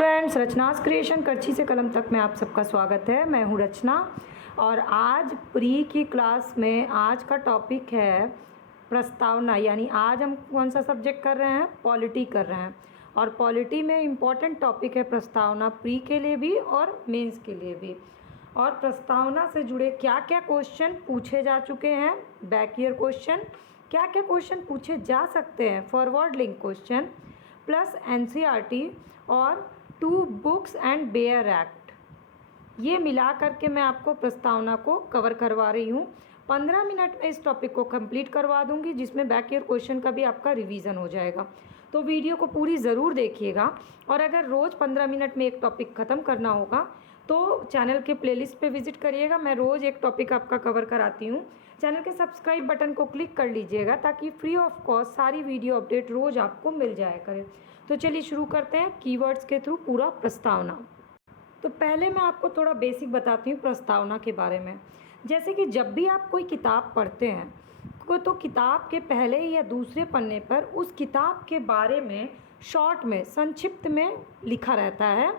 Friends, रचनास creation करछी से कलम तक में आप सबका स्वागत है। मैं हूं रचना और आज प्री की क्लास में आज का टॉपिक है प्रस्तावना। यानी आज हम कौन सा सब्जेक्ट कर रहे हैं? पॉलिटी कर रहे हैं। और पॉलिटी में इम्पॉर्टेंट टॉपिक है प्रस्तावना, प्री के लिए भी और मेंस के लिए भी। और प्रस्तावना से जुड़े क्या क्या क्वेश्चन पूछे जा चुके हैं, बैक ईयर क्वेश्चन, क्या क्या क्वेश्चन पूछे जा सकते हैं, forward link question, plus NCERT और 2 बुक्स एंड बेयर एक्ट, ये मिला करके मैं आपको प्रस्तावना को कवर करवा रही हूँ। 15 मिनट में इस टॉपिक को कंप्लीट करवा दूँगी, जिसमें बैक ईयर क्वेश्चन का भी आपका रिवीजन हो जाएगा। तो वीडियो को पूरी ज़रूर देखिएगा। और अगर रोज़ 15 मिनट में एक टॉपिक ख़त्म करना होगा तो चैनल के प्लेलिस्ट पे विजिट करिएगा। मैं रोज़ एक टॉपिक आपका कवर कराती हूँ। चैनल के सब्सक्राइब बटन को क्लिक कर लीजिएगा ताकि फ्री ऑफ कॉस्ट सारी वीडियो अपडेट रोज़ आपको मिल जाया करे। तो चलिए शुरू करते हैं कीवर्ड्स के थ्रू पूरा प्रस्तावना। तो पहले मैं आपको थोड़ा बेसिक बताती हूँ प्रस्तावना के बारे में। जैसे कि जब भी आप कोई किताब पढ़ते हैं तो किताब के पहले या दूसरे पन्ने पर उस किताब के बारे में शॉर्ट में, संक्षिप्त में लिखा रहता है।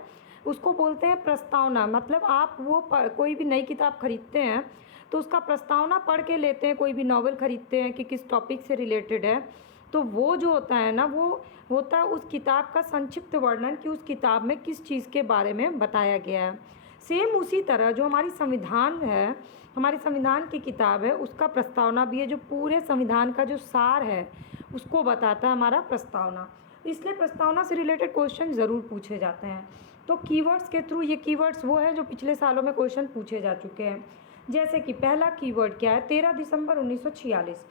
उसको बोलते हैं प्रस्तावना। मतलब आप वो कोई भी नई किताब खरीदते हैं तो उसका प्रस्तावना पढ़ के लेते हैं। कोई भी नॉवेल खरीदते हैं कि किस टॉपिक से रिलेटेड है, तो वो जो होता है ना, वो होता है उस किताब का संक्षिप्त वर्णन कि उस किताब में किस चीज़ के बारे में बताया गया है। सेम उसी तरह जो हमारी संविधान है, हमारी संविधान की किताब है, उसका प्रस्तावना भी है। जो पूरे संविधान का जो सार है उसको बताता है हमारा प्रस्तावना। इसलिए प्रस्तावना से रिलेटेड क्वेश्चन ज़रूर पूछे जाते हैं। तो कीवर्ड्स के थ्रू, ये कीवर्ड्स वो हैं जो पिछले सालों में क्वेश्चन पूछे जा चुके हैं। जैसे कि पहला कीवर्ड क्या है? 13 दिसंबर 1946।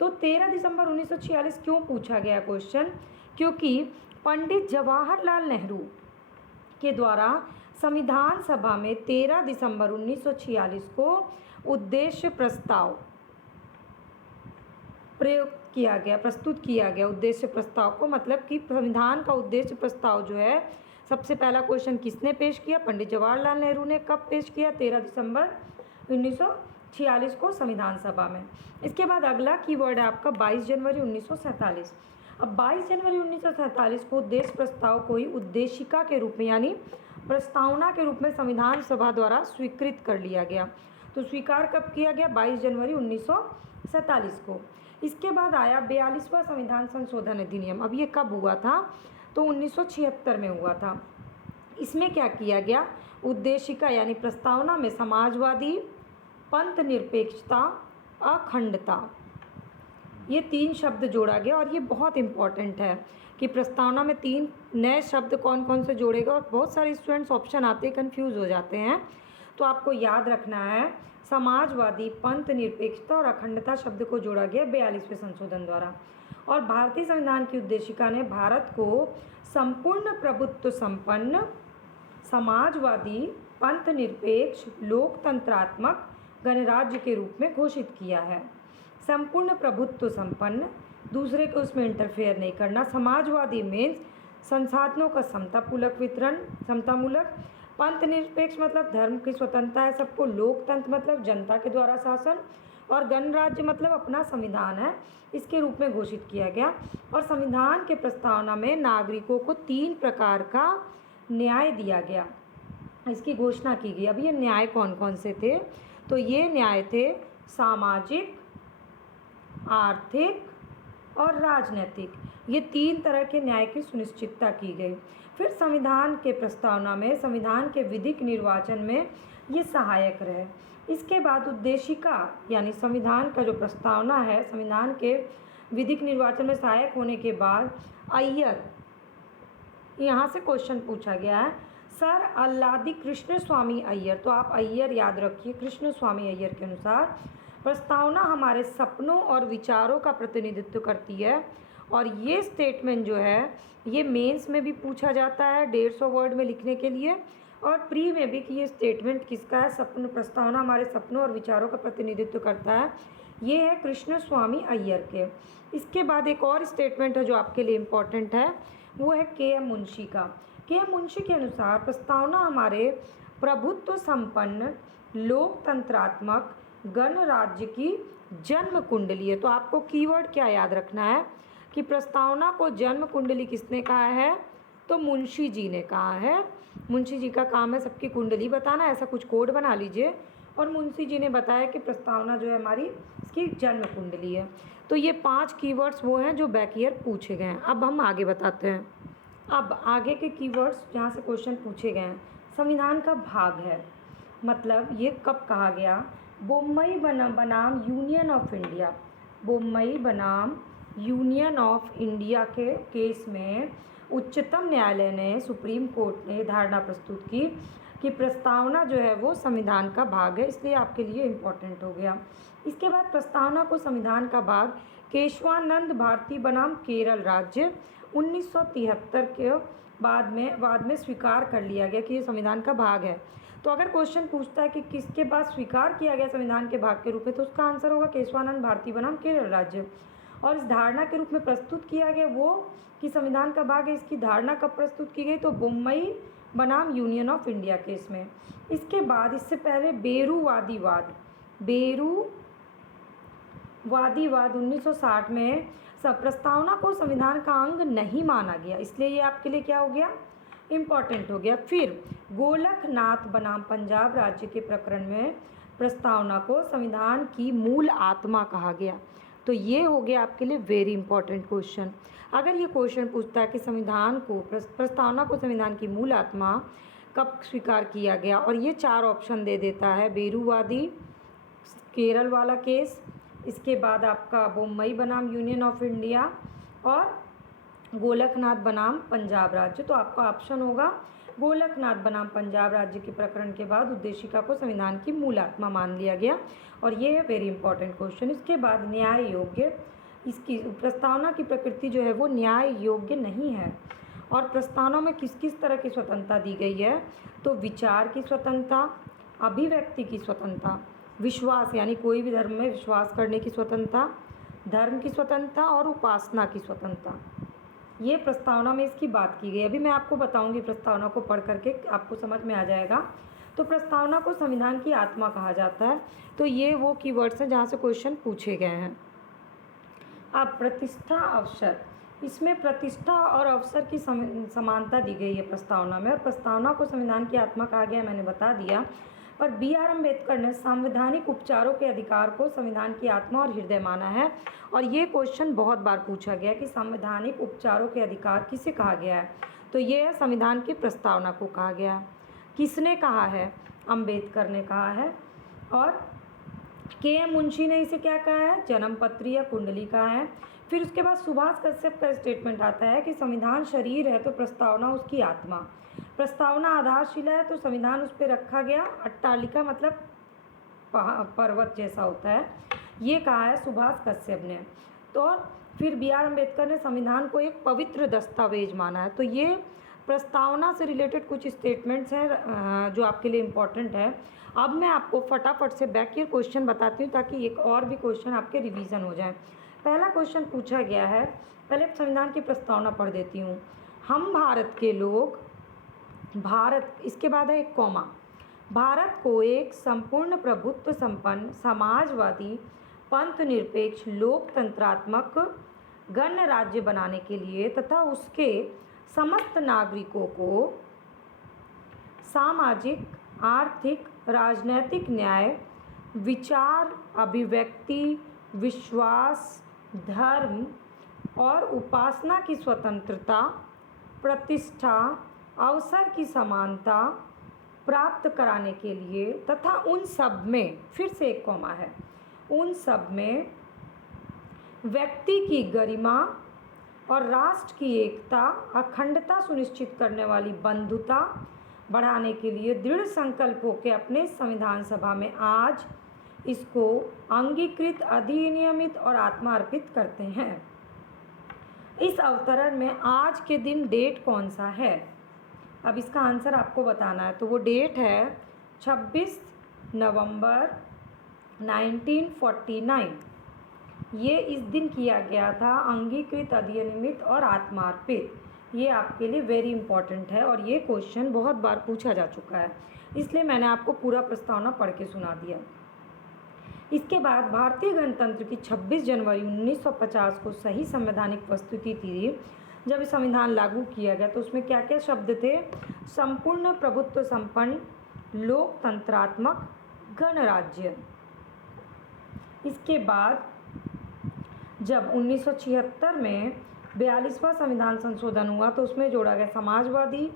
तो 13 दिसंबर 1946 क्यों पूछा गया क्वेश्चन? क्योंकि पंडित जवाहरलाल नेहरू के द्वारा संविधान सभा में 13 दिसंबर 1946 को उद्देश्य प्रस्ताव प्रस्तुत किया गया। उद्देश्य प्रस्ताव को मतलब कि संविधान का उद्देश्य प्रस्ताव जो है, सबसे पहला क्वेश्चन किसने पेश किया? पंडित जवाहरलाल नेहरू ने। कब पेश किया? 13 दिसंबर 1946 को संविधान सभा में। इसके बाद अगला कीवर्ड है आपका 22 जनवरी 1947। अब 22 जनवरी 1947 को उद्देश्य प्रस्ताव को ही उद्देशिका के रूप में, यानी प्रस्तावना के रूप में संविधान सभा द्वारा स्वीकृत कर लिया गया। तो स्वीकार कब किया गया? 22 जनवरी 1947 को। इसके बाद आया 42वां संविधान संशोधन अधिनियम। अब ये कब हुआ था? तो 1976 में हुआ था। इसमें क्या किया गया? उद्देशिका यानी प्रस्तावना में समाजवादी, पंथ निरपेक्षता, अखंडता, ये 3 शब्द जोड़ा गया। और ये बहुत इम्पॉर्टेंट है कि प्रस्तावना में 3 नए शब्द कौन कौन से जोड़ेगा। और बहुत सारे स्टूडेंट्स ऑप्शन आते कंफ्यूज हो जाते हैं, तो आपको याद रखना है समाजवादी, पंथ निरपेक्षता और अखंडता शब्द को जोड़ा गया 42वें संशोधन द्वारा। और भारतीय संविधान की उद्देशिका ने भारत को संपूर्ण प्रभुत्व संपन्न, समाजवादी, पंथ निरपेक्ष, लोकतंत्रात्मक गणराज्य के रूप में घोषित किया है। संपूर्ण प्रभुत्व संपन्न, दूसरे को उसमें इंटरफेयर नहीं करना। समाजवादी मीन्स संसाधनों का समतापूर्वक वितरण, समतामूलक। पंथ निरपेक्ष मतलब धर्म की स्वतंत्रता है सबको। लोकतंत्र मतलब जनता के द्वारा शासन। और गणराज्य मतलब अपना संविधान है, इसके रूप में घोषित किया गया। और संविधान के प्रस्तावना में नागरिकों को 3 प्रकार का न्याय दिया गया, इसकी घोषणा की गई। अब ये न्याय कौन कौन से थे? तो ये न्याय थे सामाजिक, आर्थिक और राजनीतिक। ये 3 तरह के न्याय की सुनिश्चितता की गई। फिर संविधान के प्रस्तावना में संविधान के विधिक निर्वाचन में ये सहायक रहे। इसके बाद उद्देशिका यानी संविधान का जो प्रस्तावना है, संविधान के विधिक निर्वाचन में सहायक होने के बाद अय्यर, यहाँ से क्वेश्चन पूछा गया है, सर अल्लादी कृष्ण स्वामी अय्यर। तो आप अय्यर याद रखिए। कृष्ण स्वामी अय्यर के अनुसार प्रस्तावना हमारे सपनों और विचारों का प्रतिनिधित्व करती है। और ये स्टेटमेंट जो है ये मेंस में भी पूछा जाता है 150 वर्ड में लिखने के लिए, और प्री में भी कि ये स्टेटमेंट किसका है? प्रस्तावना हमारे सपनों और विचारों का प्रतिनिधित्व करता है। ये है कृष्ण स्वामी अय्यर के। इसके बाद एक और स्टेटमेंट है जो आपके लिए इम्पॉर्टेंट है, वो है के.एम. मुंशी का। के.एम. मुंशी के अनुसार प्रस्तावना हमारे प्रभुत्व संपन्न, लोकतंत्रात्मक गणराज्य की जन्म कुंडली है। तो आपको कीवर्ड क्या याद रखना है कि प्रस्तावना को जन्म कुंडली किसने कहा है? तो मुंशी जी ने कहा है। मुंशी जी का काम है सबकी कुंडली बताना, ऐसा कुछ कोड बना लीजिए। और मुंशी जी ने बताया कि प्रस्तावना जो है हमारी इसकी जन्म कुंडली है। तो ये 5 कीवर्ड्स वो हैं जो बैक ईयर पूछे गए हैं। अब हम आगे बताते हैं। अब आगे के कीवर्ड्स जहाँ से क्वेश्चन पूछे गए हैं, संविधान का भाग है, मतलब ये कब कहा गया। बम्बई बनाम यूनियन ऑफ इंडिया, बम्बई बनाम यूनियन ऑफ इंडिया के केस में उच्चतम न्यायालय ने, सुप्रीम कोर्ट ने धारणा प्रस्तुत की कि प्रस्तावना जो है वो संविधान का भाग है, इसलिए आपके लिए इम्पोर्टेंट हो गया। इसके बाद प्रस्तावना को संविधान का भाग केशवानंद भारती बनाम केरल राज्य 1973 के बाद में स्वीकार कर लिया गया कि ये संविधान का भाग है। तो अगर क्वेश्चन पूछता है कि किसके बाद स्वीकार किया गया संविधान के भाग के रूप में, तो उसका आंसर होगा केशवानंद भारती बनाम केरल राज्य। और इस धारणा के रूप में प्रस्तुत किया गया वो कि संविधान का भाग है, इसकी धारणा कब प्रस्तुत की गई, तो बम्बई बनाम यूनियन ऑफ इंडिया केस में। इसके बाद इससे पहले बेरूवादीवाद 1960 में प्रस्तावना को संविधान का अंग नहीं माना गया, इसलिए ये आपके लिए क्या हो गया, इम्पॉर्टेंट हो गया। फिर गोलकनाथ बनाम पंजाब राज्य के प्रकरण में प्रस्तावना को संविधान की मूल आत्मा कहा गया। तो ये हो गया आपके लिए वेरी इंपॉर्टेंट क्वेश्चन। अगर ये क्वेश्चन पूछता है कि संविधान को प्रस्तावना को संविधान की मूल आत्मा कब स्वीकार किया गया, और ये 4 ऑप्शन दे देता है, बेरूवादी केरल वाला केस, इसके बाद आपका बम्बई बनाम यूनियन ऑफ इंडिया और गोलकनाथ बनाम पंजाब राज्य, तो आपका ऑप्शन होगा गोलकनाथ बनाम पंजाब राज्य के प्रकरण के बाद उद्देशिका को संविधान की मूल आत्मा मान लिया गया, और ये है वेरी इंपॉर्टेंट क्वेश्चन। इसके बाद न्याय योग्य, इसकी प्रस्तावना की प्रकृति जो है वो न्याय योग्य नहीं है। और प्रस्तावना में किस किस तरह की स्वतंत्रता दी गई है, तो विचार की स्वतंत्रता, अभिव्यक्ति की स्वतंत्रता, विश्वास यानी कोई भी धर्म में विश्वास करने की स्वतंत्रता, धर्म की स्वतंत्रता और उपासना की स्वतंत्रता, ये प्रस्तावना में इसकी बात की गई। अभी मैं आपको बताऊंगी, प्रस्तावना को पढ़ करके आपको समझ में आ जाएगा। तो प्रस्तावना को संविधान की आत्मा कहा जाता है। तो ये वो कीवर्ड्स हैं जहाँ से क्वेश्चन पूछे गए हैं। अब प्रतिष्ठा अवसर, इसमें प्रतिष्ठा और अवसर की समानता दी गई है प्रस्तावना में, और प्रस्तावना को संविधान की आत्मा कहा गया मैंने बता दिया। पर B.R. अम्बेडकर ने संवैधानिक उपचारों के अधिकार को संविधान की आत्मा और हृदय माना है। और ये क्वेश्चन बहुत बार पूछा गया कि संवैधानिक उपचारों के अधिकार किसे कहा गया है, तो ये है संविधान की प्रस्तावना को कहा गया है। किसने कहा है, अम्बेडकर ने कहा है। और K.M. मुंशी ने इसे क्या कहा है, जन्मपत्री या कुंडली कहा है। फिर उसके बाद सुभाष कश्यप का स्टेटमेंट आता है कि संविधान शरीर है तो प्रस्तावना उसकी आत्मा, प्रस्तावना आधारशिला है तो संविधान उस पर रखा गया अट्टालिका, मतलब पर्वत जैसा होता है, ये कहा है सुभाष कश्यप ने। तो फिर B.R. अम्बेडकर ने संविधान को एक पवित्र दस्तावेज माना है। तो ये प्रस्तावना से रिलेटेड कुछ स्टेटमेंट्स हैं जो आपके लिए इम्पॉर्टेंट है। अब मैं आपको फटाफट से बैक ईयर क्वेश्चन बताती हूँ ताकि एक और भी क्वेश्चन आपके रिवीजन हो जाए। पहला क्वेश्चन पूछा गया है, पहले संविधान की प्रस्तावना पढ़ देती हूँ। हम भारत के लोग, भारत, इसके बाद है एक कॉमा, भारत को एक संपूर्ण प्रभुत्व संपन्न समाजवादी पंथ निरपेक्ष लोकतंत्रात्मक गणराज्य बनाने के लिए तथा उसके समस्त नागरिकों को सामाजिक, आर्थिक, राजनैतिक न्याय, विचार, अभिव्यक्ति, विश्वास, धर्म और उपासना की स्वतंत्रता, प्रतिष्ठा, अवसर की समानता प्राप्त कराने के लिए तथा उन सब में, फिर से एक कॉमा है, उन सब में व्यक्ति की गरिमा और राष्ट्र की एकता, अखंडता सुनिश्चित करने वाली बंधुता बढ़ाने के लिए दृढ़ संकल्प होकर अपने संविधान सभा में आज इसको अंगीकृत, अधिनियमित और आत्मार्पित करते हैं। इस अवतरण में आज के दिन डेट कौन सा है, अब इसका आंसर आपको बताना है। तो वो डेट है 26 नवंबर 1949। ये इस दिन किया गया था अंगीकृत, अधिनियमित और आत्मार्पित। ये आपके लिए वेरी इंपॉर्टेंट है और ये क्वेश्चन बहुत बार पूछा जा चुका है, इसलिए मैंने आपको पूरा प्रस्तावना पढ़ के सुना दिया। इसके बाद भारतीय गणतंत्र की 26 जनवरी 1950 को सही संवैधानिक प्रस्तुति थी जब संविधान लागू किया गया तो उसमें क्या क्या शब्द थे? संपूर्ण प्रभुत्व संपन्न, लोकतंत्रात्मक, गणराज्य। इसके बाद जब 1976 में 42वां संविधान संशोधन हुआ तो उसमें जोड़ा गया समाजवादी,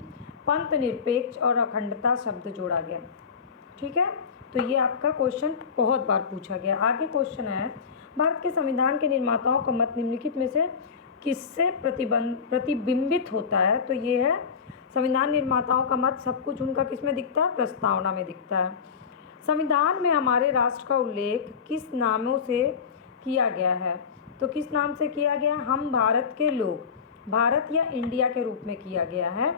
पंथ निरपेक्ष और अखंडता शब्द जोड़ा गया। ठीक है, तो ये आपका क्वेश्चन बहुत बार पूछा गया। आगे क्वेश्चन है, भारत के संविधान के निर्माताओं का मत निम्नलिखित में से किससे प्रतिबिंबित होता है? तो ये है संविधान निर्माताओं का मत, सब कुछ उनका किस में दिखता है? प्रस्तावना में दिखता है। संविधान में हमारे राष्ट्र का उल्लेख किस नामों से किया गया है? तो किस नाम से किया गया? हम भारत के लोग, भारत या इंडिया के रूप में किया गया है।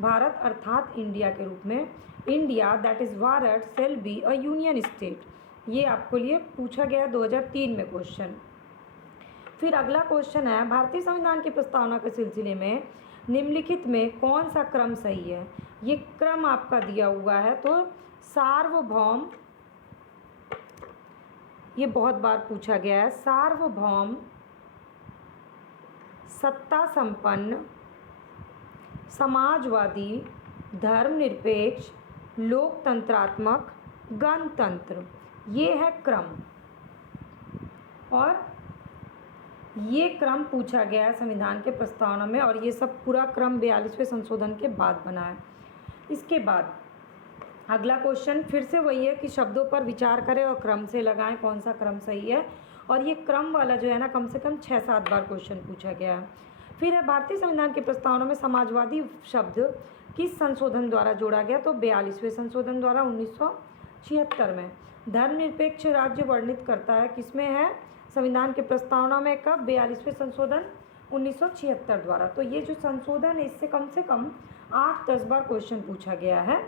भारत अर्थात इंडिया के रूप में। India that is Bharat shall be a union state. ये आपको लिए पूछा गया 2003 में क्वेश्चन। फिर अगला क्वेश्चन है, भारतीय संविधान की प्रस्तावना के सिलसिले में निम्नलिखित में कौन सा क्रम सही है? ये क्रम आपका दिया हुआ है, तो सार्वभौम, ये बहुत बार पूछा गया है, सार्वभौम, सत्ता संपन्न, समाजवादी, धर्मनिरपेक्ष, लोकतंत्रात्मक, गणतंत्र, ये है क्रम। और ये क्रम पूछा गया है संविधान के प्रस्तावना में, और ये सब पूरा क्रम 42वें संशोधन के बाद बना है। इसके बाद अगला क्वेश्चन फिर से वही है कि शब्दों पर विचार करें और क्रम से लगाएं कौन सा क्रम सही है। और ये क्रम वाला जो है ना, कम से कम 6-7 बार क्वेश्चन पूछा गया है। फिर है, भारतीय संविधान की प्रस्तावना में समाजवादी शब्द किस संशोधन द्वारा जोड़ा गया? तो 42वें संशोधन द्वारा 1976 में। धर्मनिरपेक्ष राज्य वर्णित करता है किसमें है? संविधान की प्रस्तावना में। कब? 42वें संशोधन 1976 द्वारा। तो ये जो संशोधन है इससे कम से कम 8-10 बार क्वेश्चन पूछा गया है।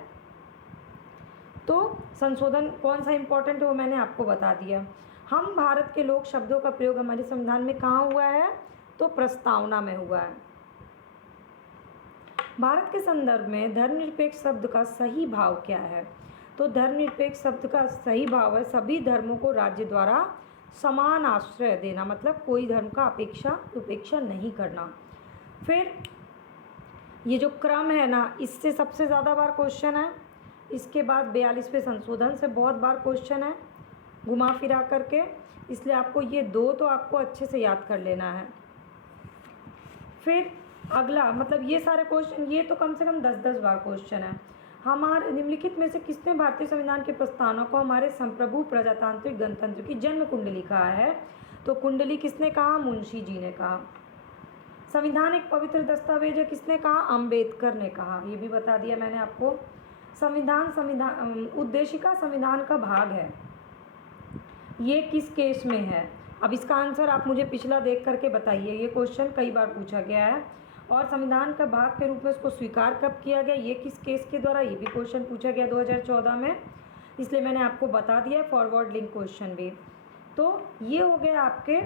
तो संशोधन कौन सा इंपॉर्टेंट है वो मैंने आपको बता दिया। हम भारत के लोग शब्दों का प्रयोग हमारे संविधान में कहाँ हुआ है? तो प्रस्तावना में हुआ है। भारत के संदर्भ में धर्मनिरपेक्ष शब्द का सही भाव क्या है? तो धर्मनिरपेक्ष शब्द का सही भाव है सभी धर्मों को राज्य द्वारा समान आश्रय देना, मतलब कोई धर्म का उपेक्षा नहीं करना। फिर ये जो क्रम है ना, इससे सबसे ज़्यादा बार क्वेश्चन है। इसके बाद 42वें संशोधन से बहुत बार क्वेश्चन है घुमा फिरा करके, इसलिए आपको ये दो तो आपको अच्छे से याद कर लेना है। फिर अगला, मतलब ये सारे क्वेश्चन, ये तो कम से कम 10-10 बार क्वेश्चन है। हमारे निम्नलिखित में से किसने भारतीय संविधान की प्रस्तावना को हमारे संप्रभु प्रजातांत्रिक गणतंत्र की जन्म कुंडली कहा है? तो कुंडली किसने कहा? मुंशी जी ने कहा। संविधान एक पवित्र दस्तावेज है, किसने कहा? अंबेडकर ने कहा। ये भी बता दिया मैंने आपको। संविधान उद्देशिका संविधान का भाग है, ये किस केस में है? अब इसका आंसर आप मुझे पिछला देख करके बताइए, ये क्वेश्चन कई बार पूछा गया है। और संविधान का भाग के रूप में उसको स्वीकार कब किया गया, ये किस केस के द्वारा? ये भी क्वेश्चन पूछा गया 2014 में, इसलिए मैंने आपको बता दिया फॉरवर्ड लिंक क्वेश्चन भी। तो ये हो गया आपके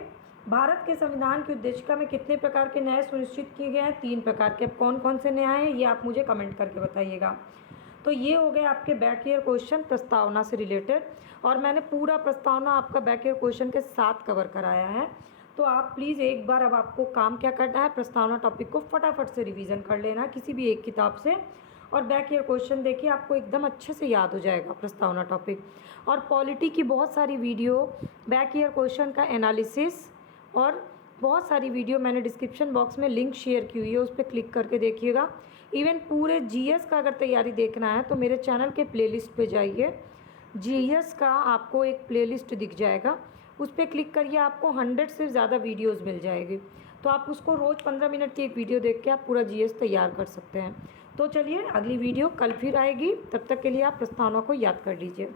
भारत के संविधान की उद्देशिका में कितने प्रकार के न्याय सुनिश्चित किए गए हैं? 3 प्रकार के। अब कौन कौन से न्याय हैं ये आप मुझे कमेंट करके बताइएगा। तो ये हो गए आपके बैक ईयर क्वेश्चन प्रस्तावना से रिलेटेड, और मैंने पूरा प्रस्तावना आपका बैक ईयर क्वेश्चन के साथ कवर कराया है। तो आप प्लीज़ एक बार, अब आपको काम क्या करना है, प्रस्तावना टॉपिक को फटाफट से रिवीजन कर लेना किसी भी एक किताब से, और बैक ईयर क्वेश्चन देखिए, आपको एकदम अच्छे से याद हो जाएगा प्रस्तावना टॉपिक। और पॉलिटी की बहुत सारी वीडियो, बैक ईयर क्वेश्चन का एनालिसिस और बहुत सारी वीडियो मैंने डिस्क्रिप्शन बॉक्स में लिंक शेयर की हुई है, उस पर क्लिक करके देखिएगा। इवन पूरे जीएस का अगर तैयारी देखना है तो मेरे चैनल के प्लेलिस्ट पे जाइए, जीएस का आपको एक प्लेलिस्ट दिख जाएगा, उस पर क्लिक करिए, आपको 100 से ज़्यादा वीडियोस मिल जाएगी। तो आप उसको रोज़ 15 मिनट की एक वीडियो देख के आप पूरा जीएस तैयार कर सकते हैं। तो चलिए, अगली वीडियो कल फिर आएगी, तब तक के लिए आप प्रस्तावना को याद कर लीजिए।